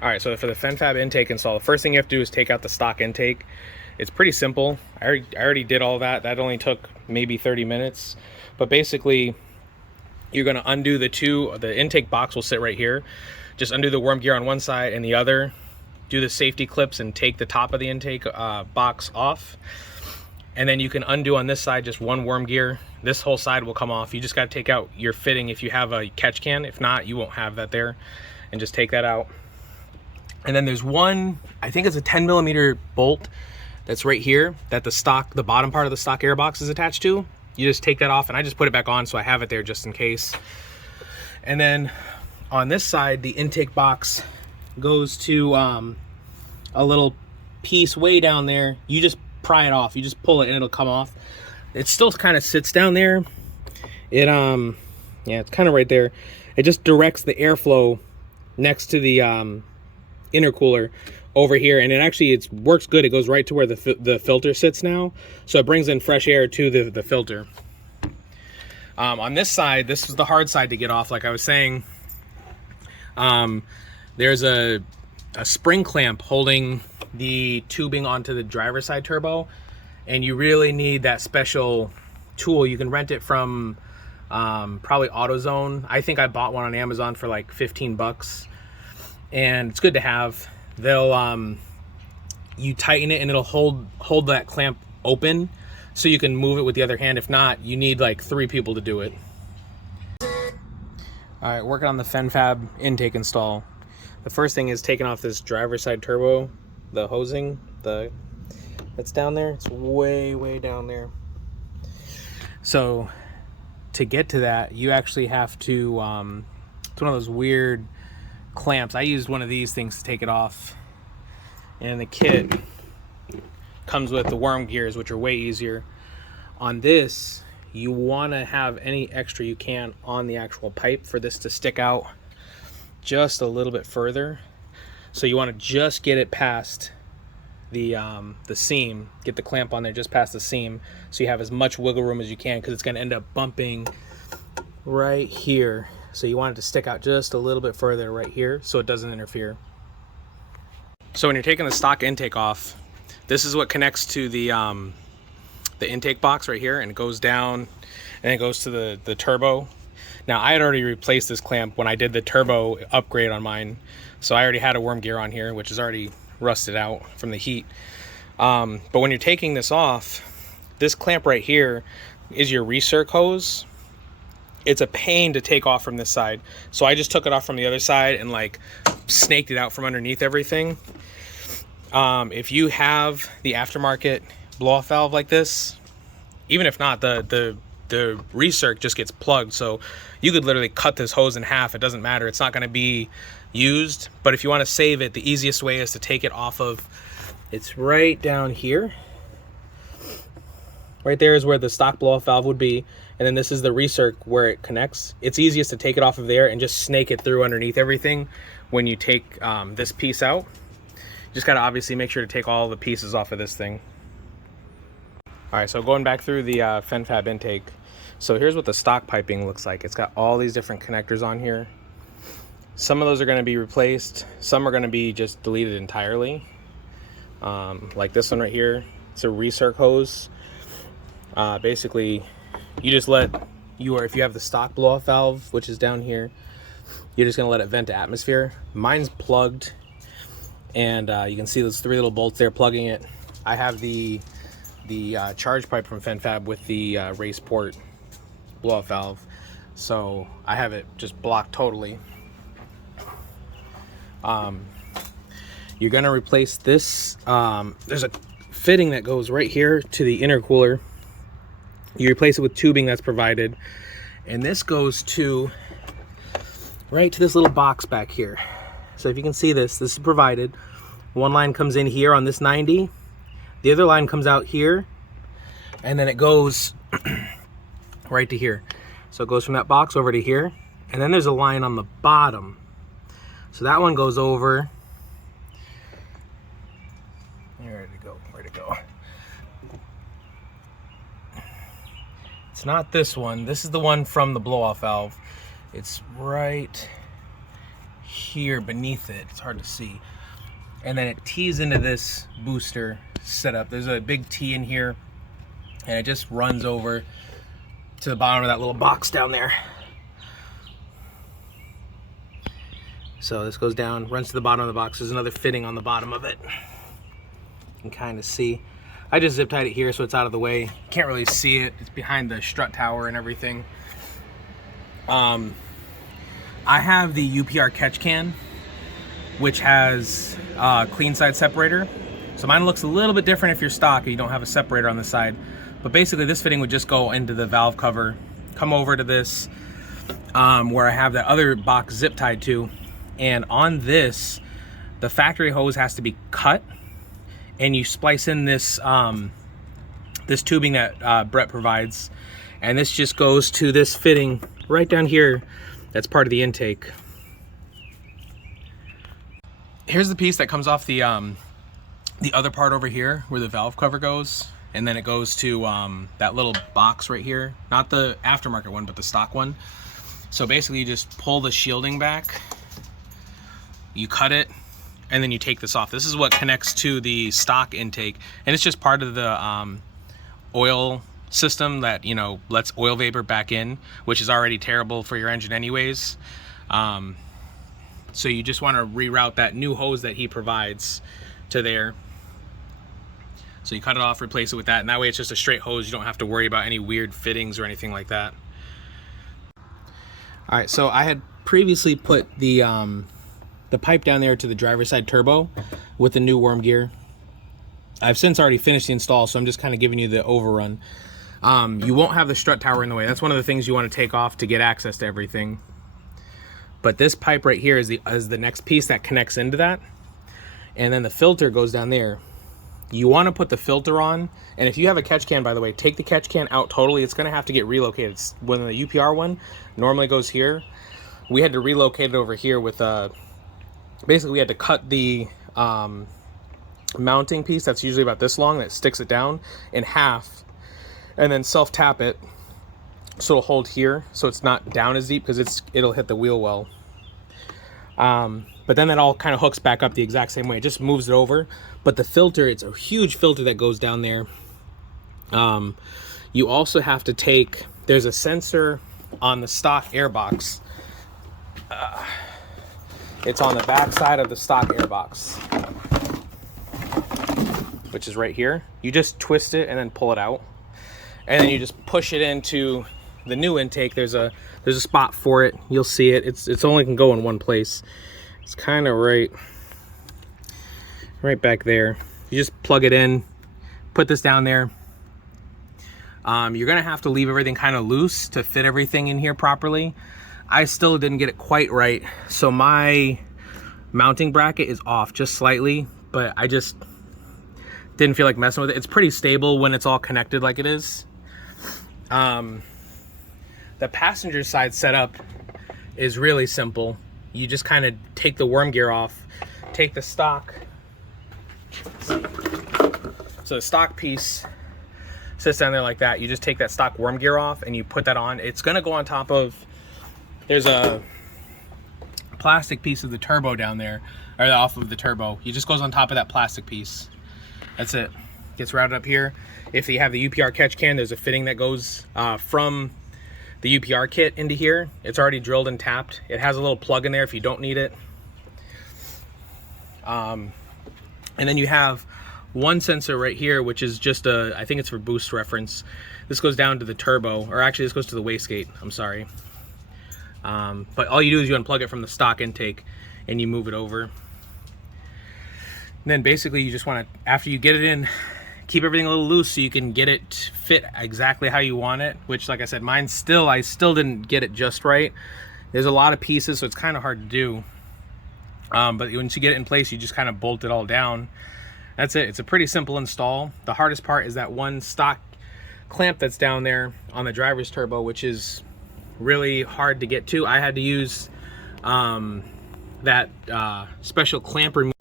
All right, so for the FenFab intake install, the first thing you have to do is take out the stock intake. It's pretty simple. I already did all that. That only took maybe 30 minutes. But basically, you're going to undo the intake box will sit right here. Just undo the worm gear on one side and the other. Do the safety clips and take the top of the intake box off. And then you can undo on this side just one worm gear. This whole side will come off. You just got to take out your fitting if you have a catch can. If not, you won't have that there. And just take that out. And then there's one, I think it's a 10mm bolt that's right here that the bottom part of the stock air box is attached to. You just take that off, and I just put it back on so I have it there just in case. And then on this side, the intake box goes to a little piece way down there. You just pry it off. You just pull it and it'll come off. It still kind of sits down there. It yeah, it's kind of right there. It just directs the airflow next to the intercooler over here, and it works good. It goes right to where the filter sits now, so it brings in fresh air to the filter. On this side, this is the hard side to get off. Like I was saying, there's a spring clamp holding the tubing onto the driver's side turbo, and you really need that special tool. You can rent it from probably AutoZone. I think I bought one on Amazon for like 15 bucks, and it's good to have. They'll you tighten it and it'll hold that clamp open so you can move it with the other hand. If not, you need like 3 people to do it. All right, working on the FenFab intake install. The first thing is taking off this driver's side turbo, the hosing, that's down there. It's way down there. So to get to that, you actually have to it's one of those weird clamps. I used one of these things to take it off, and the kit comes with the worm gears, which are way easier. On this, you want to have any extra you can on the actual pipe for this to stick out just a little bit further. So you want to just get it past the seam, get the clamp on there just past the seam, so you have as much wiggle room as you can, because it's going to end up bumping right here. So you want it to stick out just a little bit further right here so it doesn't interfere. So when you're taking the stock intake off, this is what connects to the intake box right here, and it goes down and it goes to the turbo. Now I had already replaced this clamp when I did the turbo upgrade on mine, so I already had a worm gear on here, which is already rusted out from the heat. But when you're taking this off, this clamp right here is your recirc hose. It's a pain to take off from this side, so I just took it off from the other side and like snaked it out from underneath everything. If you have the aftermarket blow-off valve like this, even if not, the recirc just gets plugged, so you could literally cut this hose in half. It doesn't matter. It's not going to be used. But if you want to save it, the easiest way is to take it off of, it's right down here. Right there is where the stock blow-off valve would be, and then this is the recirc where it connects. It's easiest to take it off of there and just snake it through underneath everything when you take this piece out. You just got to obviously make sure to take all the pieces off of this thing. All right, so going back through the FenFab intake. So here's what the stock piping looks like. It's got all these different connectors on here. Some of those are going to be replaced. Some are going to be just deleted entirely. Like this one right here. It's a recirc hose. Basically, you just let if you have the stock blow-off valve, which is down here, you're just going to let it vent to atmosphere. Mine's plugged, and you can see those 3 little bolts there plugging it. I have the charge pipe from FenFab with the race port blow-off valve, so I have it just blocked totally. You're gonna replace this. There's a fitting that goes right here to the intercooler. You replace it with tubing that's provided, and this goes to right to this little box back here. So if you can see this is provided. One line comes in here on this 90. The other line comes out here, and then it goes right to here. So it goes from that box over to here, and then there's a line on the bottom. So that one goes over. Where'd it go? It's not this one. This is the one from the blow-off valve. It's right here beneath it. It's hard to see. And then it tees into this booster setup. There's a big T in here, and it just runs over to the bottom of that little box down there. So this goes down, runs to the bottom of the box. There's another fitting on the bottom of it. You can kind of see. I just zip tied it here so it's out of the way. Can't really see it. It's behind the strut tower and everything. I have the UPR catch can, which has a clean side separator. So mine looks a little bit different if you're stock and you don't have a separator on the side. But basically this fitting would just go into the valve cover, come over to this, where I have that other box zip tied to. And on this, the factory hose has to be cut, and you splice in this this tubing that Brett provides, and this just goes to this fitting right down here. That's part of the intake. Here's the piece that comes off the other part over here where the valve cover goes, and then it goes to that little box right here, not the aftermarket one but the stock one. So basically you just pull the shielding back, you cut it, and then you take this off. This is what connects to the stock intake, and it's just part of the oil system that, you know, lets oil vapor back in, which is already terrible for your engine anyways. So you just want to reroute that new hose that he provides to there. So you cut it off, replace it with that, and that way it's just a straight hose. You don't have to worry about any weird fittings or anything like that. All right, so I had previously put the pipe down there to the driver's side turbo with the new worm gear. I've since already finished the install, so I'm just kind of giving you the overrun. You won't have the strut tower in the way. That's one of the things you want to take off to get access to everything. But this pipe right here is the next piece that connects into that. And then the filter goes down there. You want to put the filter on, and if you have a catch can, by the way, take the catch can out totally. It's going to have to get relocated. When the UPR one normally goes here, we had to relocate it over here with basically we had to cut the mounting piece that's usually about this long that sticks it down in half, and then self tap it so it'll hold here so it's not down as deep, because it'll hit the wheel well. But then that all kind of hooks back up the exact same way. It just moves it over. But the filter, it's a huge filter that goes down there. You also have to take, there's a sensor on the stock airbox. It's on the back side of the stock airbox, which is right here. You just twist it and then pull it out, and then you just push it into the new intake. There's a spot for it. You'll see it. It's only can go in one place. It's kind of right back there. You just plug it in, put this down there. You're gonna have to leave everything kind of loose to fit everything in here properly. I still didn't get it quite right, so my mounting bracket is off just slightly, but I just didn't feel like messing with it. It's pretty stable when it's all connected like it is. The passenger side setup is really simple. You just kind of take the worm gear off, take the stock. So the stock piece sits down there like that. You just take that stock worm gear off and you put that on. It's gonna go on top of, there's a plastic piece of the turbo down there, or off of the turbo. It just goes on top of that plastic piece. That's it. Gets routed up here. If you have the UPR catch can, there's a fitting that goes from the UPR kit into here. It's already drilled and tapped. It has a little plug in there if you don't need it. And then you have one sensor right here, which is just I think it's for boost reference. This goes down to the turbo, or actually this goes to the wastegate, I'm sorry. But all you do is you unplug it from the stock intake and you move it over. And then basically you just want to, after you get it in, keep everything a little loose so you can get it fit exactly how you want it, which, like I said, I still didn't get it just right. There's a lot of pieces, so it's kind of hard to do. But once you get it in place, you just kind of bolt it all down. That's it. It's a pretty simple install. The hardest part is that one stock clamp that's down there on the driver's turbo, which is really hard to get to. I had to use that special clamp remover